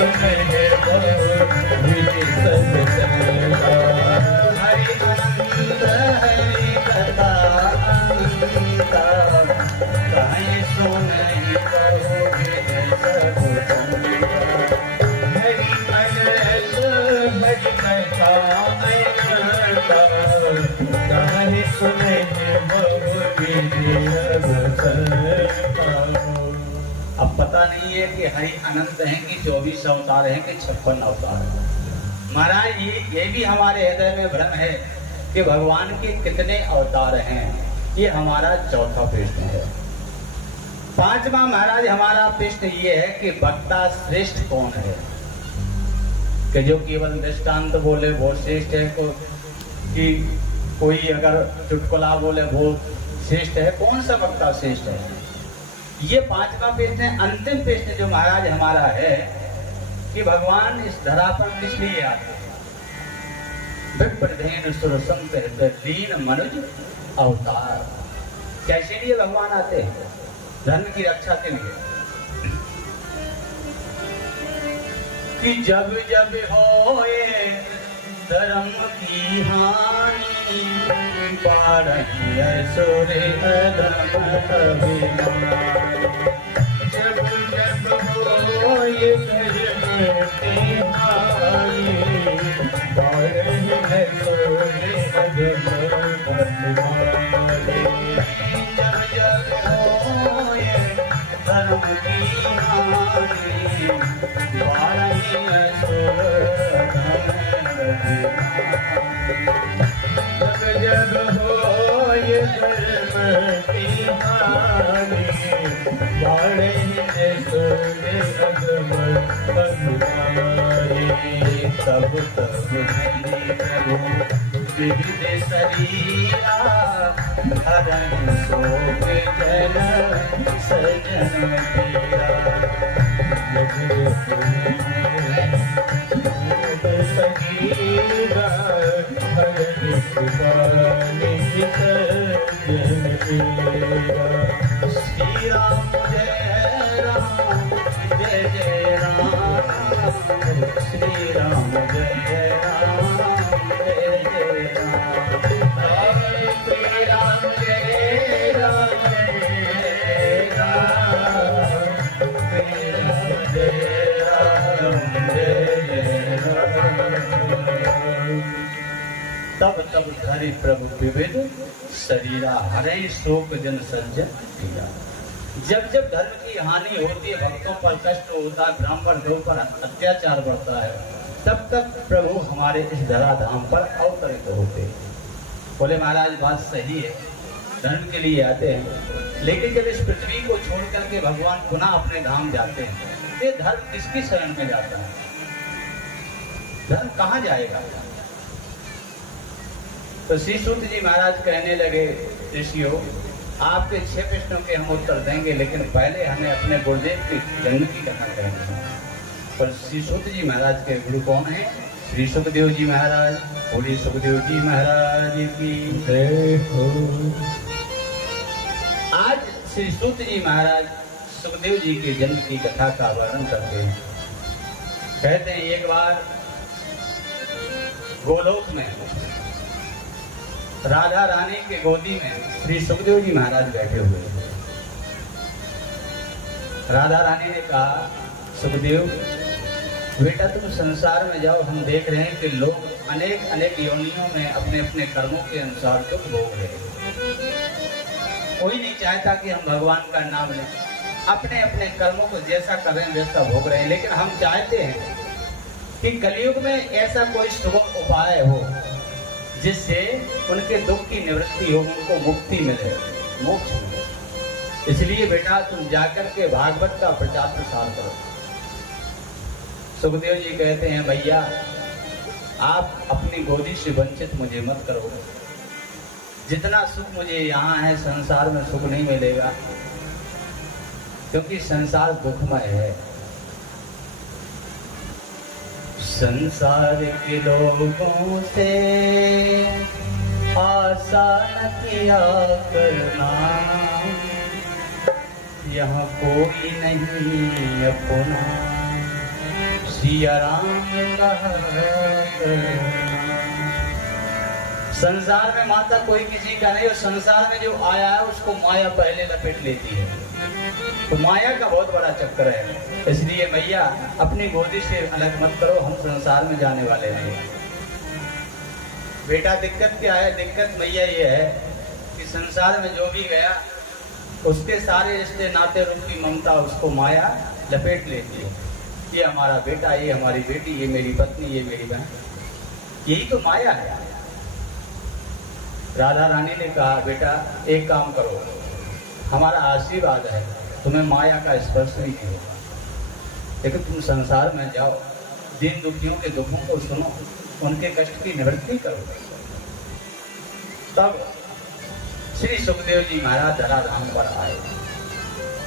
सुने बहुविधि सत्संगा। हरि अनंत हरि कथा अनंता, कहीं सुने बहुविधि सत्संगा। हरि अनंत हरि कथा अनंता, कहीं सुने बहुविधि सत्संगा। अब पता नहीं है कि हरि अनंत हैं कि 24 अवतार हैं कि 56 अवतार हैं। महाराज ये भी हमारे हृदय में भ्रम है कि भगवान के कितने अवतार हैं। ये हमारा चौथा प्रश्न है। पांचवा महाराज हमारा प्रश्न ये है कि वक्ता श्रेष्ठ कौन है, कि जो केवल दृष्टांत बोले वो श्रेष्ठ है, कि कोई अगर चुटकुला बोले वो श्रेष्ठ है। कौन सा वक्ता श्रेष्ठ है? ये पांचवा प्रश्न है। अंतिम प्रश्न जो महाराज हमारा है कि भगवान इस धरा पर किस लिए आते हैं? विप्रधेन सुर संत दीन मनुज अवतार। कैसे लिए भगवान आते हैं? धर्म की रक्षा के लिए। कि जब जब होए धर्म की हानि, पारही असुर अधम अभिमानी। जब जब होए धर्म की हानि, पारही असुर अधम अभिमानी। जब जब होए धर्म की हानि, पारही असुर जब जब हो ये धर्म की हानि, बाढ़े तब तब विविध शरीरा, हरण शोक जन सजन पीरा। सजीवा हरि कृपानि सज्जन पीरा। श्री राम जय राम जय जय राम, श्री राम जय राम जय जय राम। श्री राम जय राम जय राम, श्री राम जय राम जय जय राम। तब तब धरि प्रभु विविध शरीरा, हरे शोक जन सज्जन पीरा। जब जब धर्म की हानि होती है, भक्तों पर कष्ट होता है, ब्राह्मण गौ पर अत्याचार बढ़ता है, तब तक प्रभु हमारे इस धराधाम पर अवतरित होते हैं। बोले महाराज बात सही है, धर्म के लिए आते हैं, लेकिन जब इस पृथ्वी को छोड़ करके भगवान पुनः अपने धाम जाते हैं, ये धर्म किसकी शरण में जाता है? धर्म कहाँ जाएगा? तो श्री सूत जी महाराज कहने लगे, ऋषियों आपके 6 प्रश्नों के हम उत्तर देंगे, लेकिन पहले हमें अपने गुरुदेव की जन्म की कथा कहनी है। पर श्री सूत जी महाराज के गुरु कौन है? श्री सुखदेव जी महाराज। बोलिए सुखदेव जी महाराज की जय हो। आज श्री सूत जी महाराज सुखदेव जी के जन्म की कथा का वर्णन करते हैं। कहते हैं एक बार गोलोक में राधा रानी के गोदी में श्री सुखदेव जी महाराज बैठे हुए। राधा रानी ने कहा, सुखदेव बेटा तुम संसार में जाओ, हम देख रहे हैं कि लोग अनेक अनेक योनियों में अपने अपने कर्मों के अनुसार दुख भोग रहे हैं। कोई नहीं चाहता कि हम भगवान का नाम लें, अपने अपने कर्मों को जैसा कर रहे हैं वैसा भोग रहे हैं। लेकिन हम चाहते हैं कि कलयुग में ऐसा कोई सुगम उपाय हो जिससे उनके दुख की निवृत्ति हो, उनको मुक्ति मिले, मोक्ष मिले। इसलिए बेटा तुम जाकर के भागवत का प्रचार प्रसार करो। सुखदेव जी कहते हैं, भैया आप अपनी गोदी से वंचित मुझे मत करो। जितना सुख मुझे यहाँ है संसार में सुख नहीं मिलेगा, क्योंकि संसार दुखमय है। संसार के लोगों से आशा न किया करना, यहाँ कोई नहीं अपना, सिया राम संसार में माता कोई किसी का नहीं, और संसार में जो आया है उसको माया पहले लपेट लेती है। तो माया का बहुत बड़ा चक्कर है, इसलिए मैया अपनी गोदी से अलग मत करो, हम संसार में जाने वाले नहीं। बेटा दिक्कत क्या है? दिक्कत मैया ये है कि संसार में जो भी गया उसके सारे रिश्ते नाते रूपी ममता उसको माया लपेट लेती है। ये हमारा बेटा, ये हमारी बेटी, ये मेरी पत्नी, ये मेरी बहन, यही तो माया है। राधा रानी ने कहा बेटा एक काम करो, हमारा आशीर्वाद है, तुम्हें माया का स्पर्श नहीं होगा, लेकिन तुम संसार में जाओ, दीन दुखियों के दुखों को सुनो, उनके कष्ट की निवृत्ति करो। तब श्री सुखदेव जी महाराज धराधाम पर आए।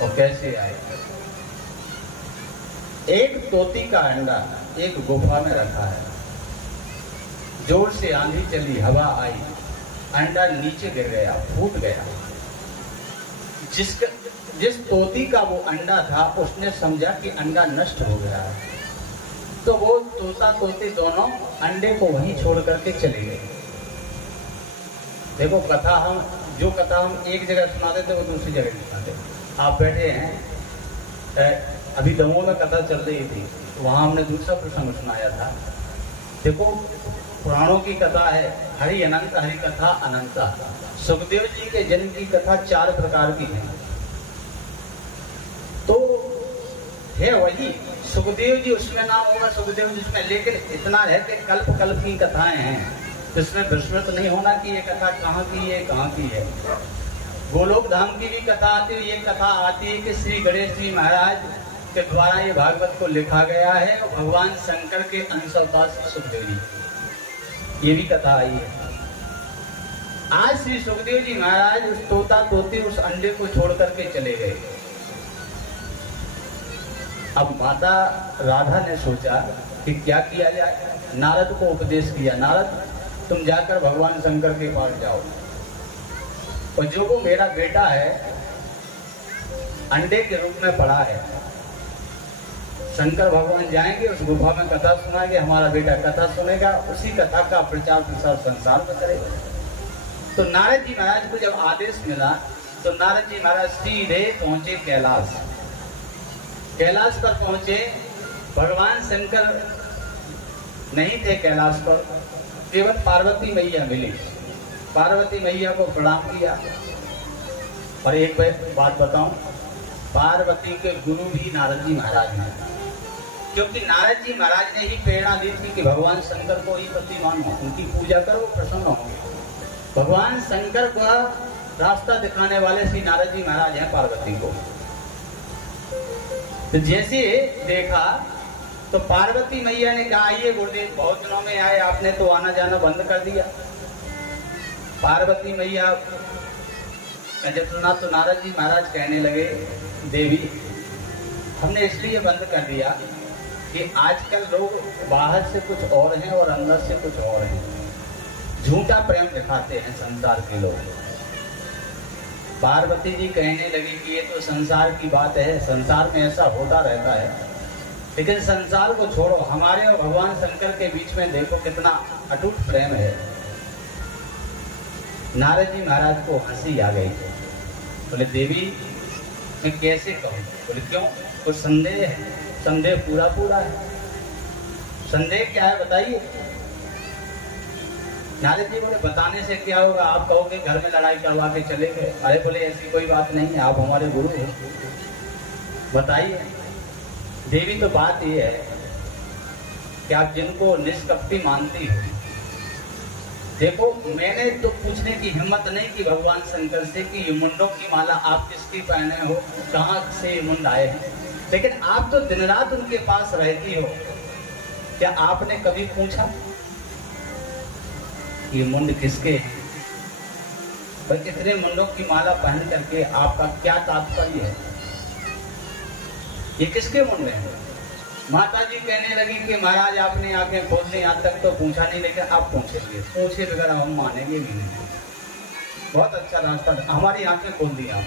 और कैसे आए? एक तोती का अंडा एक गुफा में रखा है, जोर से आंधी चली, हवा आई, अंडा नीचे गिर गया, फूट गया। जिस तोती का वो अंडा था उसने समझा कि अंडा नष्ट हो गया है, तो वो तोता तोती दोनों अंडे को वहीं छोड़ करके चले गए। देखो जो कथा हम एक जगह सुनाते थे वो दूसरी जगह सुनाते। आप बैठे हैं, अभी दमोह में कथा चल रही थी, वहां हमने दूसरा प्रसंग सुनाया था। देखो पुराणों की कथा है, हरि अनंत हरि कथा अनंता। सुखदेव जी के जन्म की कथा 4 प्रकार की है। तो है वही सुखदेव जी, उसमें नाम होगा सुखदेव जी उसमें, लेकिन इतना है कि कल्प कल्प की कथाएं हैं, तो इसमें विस्मृत नहीं होना कि ये कथा कहाँ की है, कहाँ की है। गोलोक धाम की भी कथा आती है। ये कथा आती है कि श्री गणेश जी महाराज के द्वारा ये भागवत को लिखा गया है, और भगवान शंकर के अंश अवतार श्री सुखदेव जी, ये भी कथा आई है। आज श्री सुखदेव जी महाराज उस तोता तोती उस अंडे को छोड़ करके चले गए। अब माता राधा ने सोचा कि क्या किया जाए। नारद को उपदेश किया, नारद तुम जाकर भगवान शंकर के पास जाओ, और जो वो मेरा बेटा है अंडे के रूप में पड़ा है, शंकर भगवान जाएंगे उस गुफा में कथा सुनाएंगे, हमारा बेटा कथा सुनेगा, उसी कथा का प्रचार प्रसार संसार में करेगा। तो नारद जी महाराज को जब आदेश मिला तो नारद जी महाराज सीधे पहुंचे कैलाश। कैलाश पर पहुंचे, भगवान शंकर नहीं थे कैलाश पर, केवल पार्वती मैया मिली। पार्वती मैया को प्रणाम किया। और एक बात बताऊं, पार्वती के गुरु भी नारद जी महाराज हैं, क्योंकि नारद जी महाराज ने ही प्रेरणा दी थी कि भगवान शंकर को ही पति मानो, उनकी पूजा करो, प्रसन्न होंगे। भगवान शंकर का रास्ता दिखाने वाले श्री नारद जी महाराज हैं पार्वती को। तो जैसे देखा तो पार्वती मैया ने कहा आइए गुरुदेव, बहुत दिनों में आए, आपने तो आना जाना बंद कर दिया। पार्वती मैया जब सुना तो नारद जी महाराज कहने लगे देवी हमने इसलिए बंद कर दिया कि आजकल लोग बाहर से कुछ और हैं और अंदर से कुछ और हैं, झूठा प्रेम दिखाते हैं संसार के लोग। पार्वती जी कहने लगी कि ये तो संसार की बात है, संसार में ऐसा होता रहता है, लेकिन संसार को छोड़ो, हमारे और भगवान शंकर के बीच में देखो कितना अटूट प्रेम है। नारद जी महाराज को हंसी आ गई। बोले देवी मैं कैसे कहूँ? बोले क्यों? कुछ संदेह है? संदेह पूरा पूरा है। संदेह क्या है बताइए? नारद जी बोले बताने से क्या होगा, आप कहोगे घर में लड़ाई करवा के चले गए। अरे बोले ऐसी कोई बात नहीं है, आप हमारे गुरु हैं, बताइए। देवी तो बात यह है कि आप जिनको निष्कपटी मानती हो, देखो मैंने तो पूछने की हिम्मत नहीं की भगवान शंकर से कि ये मुंडों की माला आप किसकी पहने हो, कहाँ से ये मुंड आए हैं, लेकिन आप तो दिन रात उनके पास रहती हो, क्या आपने कभी पूछा ये मुंड किसके हैं? पर इतने मुंडों की माला पहन करके आपका क्या तात्पर्य है? ये किसके मुंड हैं? माता जी कहने लगी कि महाराज आपने आंखें खोल दी, आज तक तो पूछा नहीं, लेकिन आप पूछेंगे, पूछे बगैर हम मानेंगे भी नहीं। बहुत अच्छा रास्ता, हमारी आंखें खोल दी आप।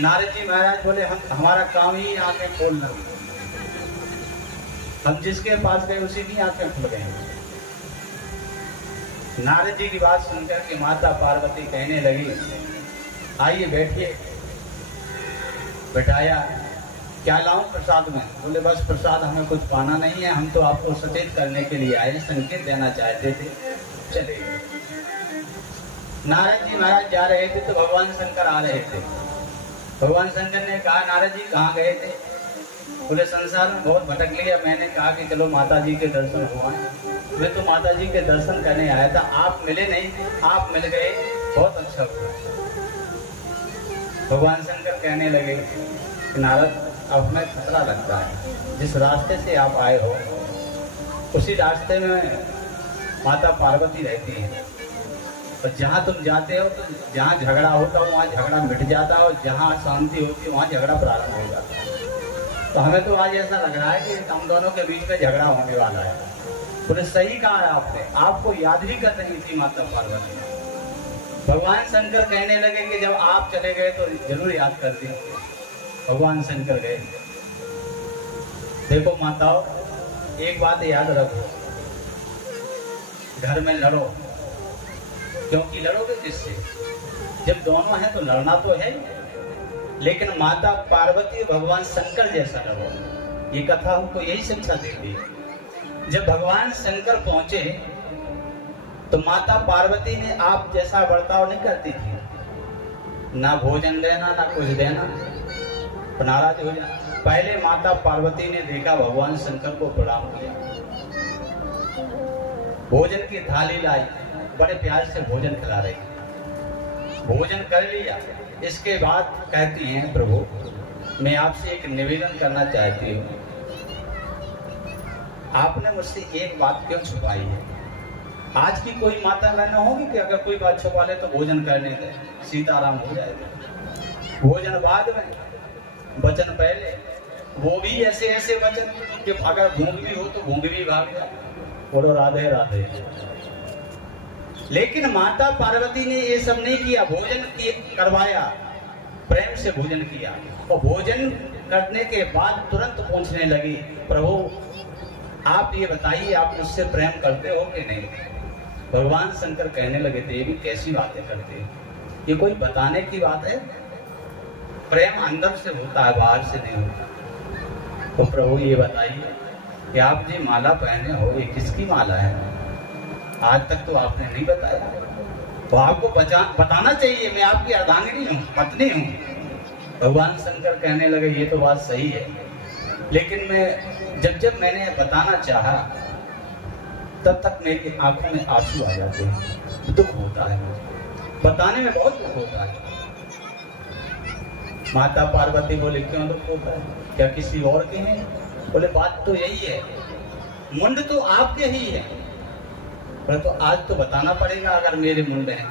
नारद जी महाराज बोले हमारा काम ही आंखें खोलना, हम जिसके पास गए उसी की आंखें खुल गई। नारद जी की बात सुनकर के माता पार्वती कहने लगी, आइए बैठिए। बैठाया, क्या लाऊं प्रसाद में? बोले बस प्रसाद हमें कुछ पाना नहीं है, हम तो आपको सचेत करने के लिए आए, संकेत देना चाहते थे। चले नारद जी महाराज जा रहे थे तो भगवान शंकर आ रहे थे। भगवान शंकर ने कहा, नारद जी कहाँ गए थे? बोले संसार में बहुत भटक लिया, मैंने कहा कि चलो माता जी के दर्शन हुआ। मैं तो माता जी के दर्शन करने आया था, आप मिले नहीं, आप मिल गए, बहुत अच्छा हुआ। भगवान शंकर कहने लगे, नारद अब हमें खतरा लगता है, जिस रास्ते से आप आए हो उसी रास्ते में माता पार्वती रहती है, और जहाँ तुम जाते हो तो जहाँ झगड़ा होता है वहाँ झगड़ा मिट जाता है, और जहाँ शांति होती है वहाँ झगड़ा प्रारंभ होगा। तो हमें तो आज ऐसा लग रहा है कि हम दोनों के बीच में झगड़ा होने वाला है। बोले सही कहा है आपने, आपको याद भी कर रही थी माता पार्वती। भगवान शंकर कहने लगे कि जब आप चले गए तो जरूर याद कर दी। भगवान शंकर गए। देखो माताओं, एक बात याद रखो, घर में लड़ो, क्योंकि लड़ोगे किससे? जब दोनों हैं तो लड़ना तो है, लेकिन माता पार्वती भगवान शंकर जैसा लड़ो। ये कथा हमको यही शिक्षा देती है। जब भगवान शंकर पहुंचे तो माता पार्वती ने आप जैसा बर्ताव नहीं करती थी, ना भोजन देना ना कुछ देना, नाराज हो जाना। पहले माता पार्वती ने देखा, भगवान शंकर को प्रणाम किया, भोजन की थाली लाई, बड़े प्यार से भोजन खिला रही, भोजन कर लिया। इसके बाद कहती हैं, प्रभु मैं आपसे एक निवेदन करना चाहती हूँ, आपने मुझसे एक बात क्यों छुपाई है? आज की कोई माता बहना होगी कि अगर कोई बात छुपा ले तो भोजन करने दे, सीताराम हो जाएगा। भोजन बाद में, वचन पहले, वो भी ऐसे ऐसे वचन कि अगर घूंग भी हो तो घूंग भी भाग जाए। बोलो राधे राधे। लेकिन माता पार्वती ने ये सब नहीं किया, भोजन करवाया, प्रेम से भोजन किया, और भोजन करने के बाद तुरंत पूछने लगी, प्रभु आप ये बताइए आप मुझसे प्रेम करते हो कि नहीं? भगवान शंकर कहने लगे थे, ये भी कैसी बातें करते हैं, ये कोई बताने की बात है? प्रेम अंदर से होता है, बाहर से नहीं होता। तो प्रभु ये बताइए कि आप जी माला पहने हो, ये किसकी माला है? आज तक तो आपने नहीं बताया, तो आपको बताना चाहिए, मैं आपकी अर्धांगिनी हूँ, पत्नी हूँ। भगवान शंकर कहने लगे, ये तो बात सही है, लेकिन मैं जब मैंने बताना चाहा तब तक मेरी आंखों में आंसू आ जाते हैं, दुख होता है, बताने में बहुत दुख होता है। माता पार्वती बोले, क्यों दुख होता है? क्या किसी और के हैं? बोले बात तो यही है, मुंड तो आपके ही है, तो आज तो बताना पड़ेगा अगर मेरे मुंड हैं।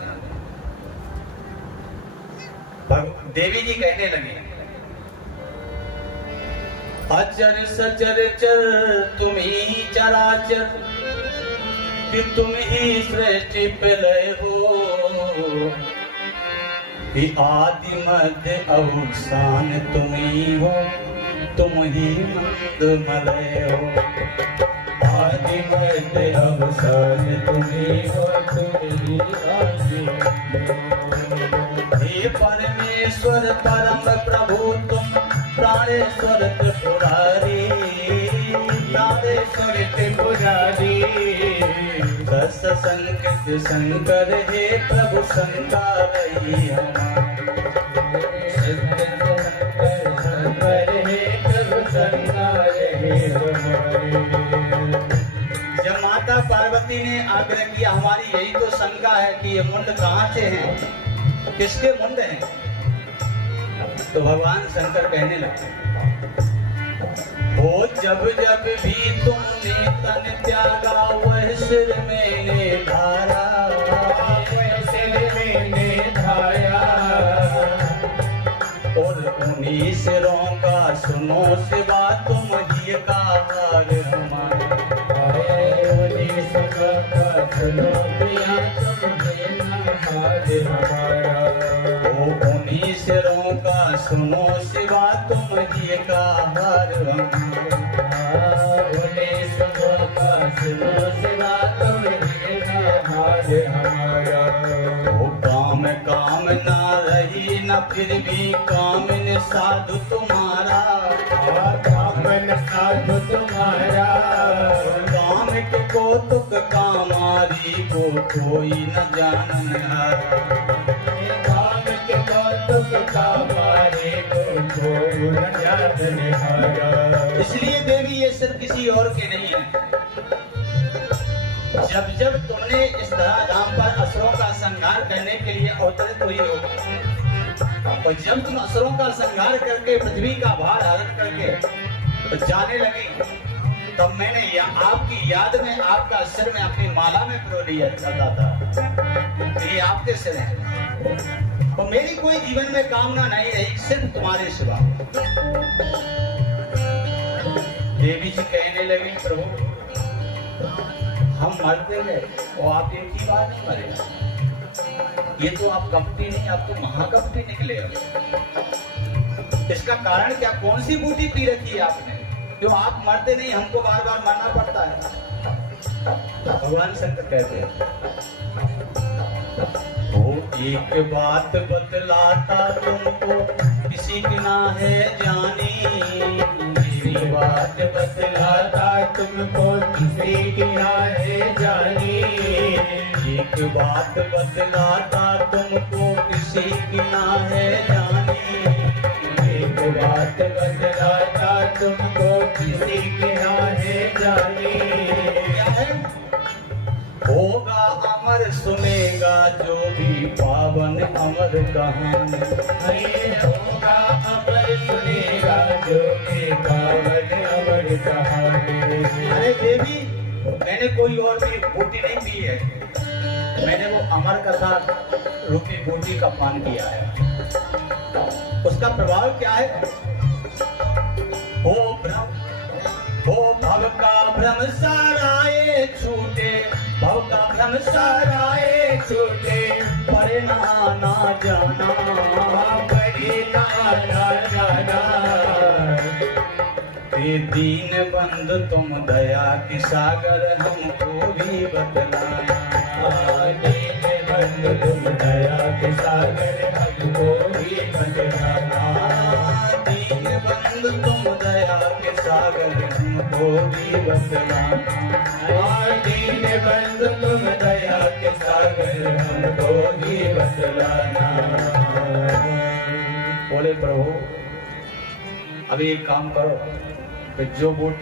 देवी जी कहने लगे, अचर सचर चर तुम ही चराचर, कि तुम ही सृष्टि पे लय हो, कि आदि मध्य अवसान तुम ही हो, तुम ही मंद मलय हो। आदि मध्य अवसान तुम ही हो, तुम ही आदि। हे परमेश्वर परम प्रभु तुम प्राणेश्वर त्रिपुरारी, प्राणेश्वर त्रिपुरारी। दस संकेत शंकर हे प्रभु शंकर जब माता पार्वती ने आग्रह किया, हमारी यही तो शंका है कि ये मुंड कहाँ से हैं, किसके मुंड हैं? तो भगवान शंकर कहने लगे, हो जब जब भी तुमने तन त्यागा, वह सिर मैंने धारा, वह सिर मैंने धारा। और उन्हीं सिरों का सुनो सिवा तुम ही का हार हमारा। उन्हीं सिरों का सुनो प्रिया तुम ही का हार हमारा। उन्हीं सिरों का सुनो सिवा तुम ही का हार हमारा। फिर भी कामिन साधु तुम्हारा, कामन साधु तुम्हारा। काम के कौतुक कामारी को कोई न जानन हार। काम के कौतुक कामारे को कोई न जानन हार। इसलिए देवी ये सिर्फ किसी और के नहीं है। जब जब तुमने इस तरह धाम पर असुरों का संहार करने के लिए अवतरित हुई हो, और जब तुम असुरों का संहार करके पृथ्वी का भार हरण करके जाने लगी, तब मैंने आपकी याद में आपका सिर में अपनी माला में पिरो लिया करता था। ये आपके सिर है और मेरी कोई जीवन में कामना नहीं रही सिर्फ तुम्हारे सिवा। देवी जी कहने लगी, प्रभु हम मरते गए और आप एक ही बार नहीं मरे। ये तो आप कपटी नहीं, आप तो महाकपटी निकले। इसका कारण क्या? कौन सी बूटी पी रखी है आपने जो आप मरते नहीं, हमको बार बार मरना पड़ता है? भगवान शंकर कहते हैं, वो एक बात बतलाता तुमको किसी की ना है जानी। एक बात बतलाता तुमको किसी की ना है जानी। एक बात बतलाता तुमको किसी की ना है जानी। एक बात बतलाता तुमको किसी की ना है जानी। क्या है? होगा अमर सुनेगा जो भी पावन अमर कहानी। होगा अमर सुनेगा जो भी पावन अमर कहानी। अरे देवी, मैंने कोई और भी बूटी नहीं पी है, मैंने वो अमर कथा रूपी बूटी का पान किया है। उसका प्रभाव क्या है? हो भव का भ्रम साराए छूटे, भव का भ्रम साराए छूटे, परे ना जाना, परे ना जाना। दीन बंधु तुम दया की सागर हमको भी बतलाना। दीन बंधु तुम दया के सागर हमको भी बतलाना। दीन बंधु तुम दया के सागर हमको भी बतलाना। दीन बंधु तुम दया के सागर हमको भी बतलाना। बोले प्रभु, अभी एक काम करो, जो बूटी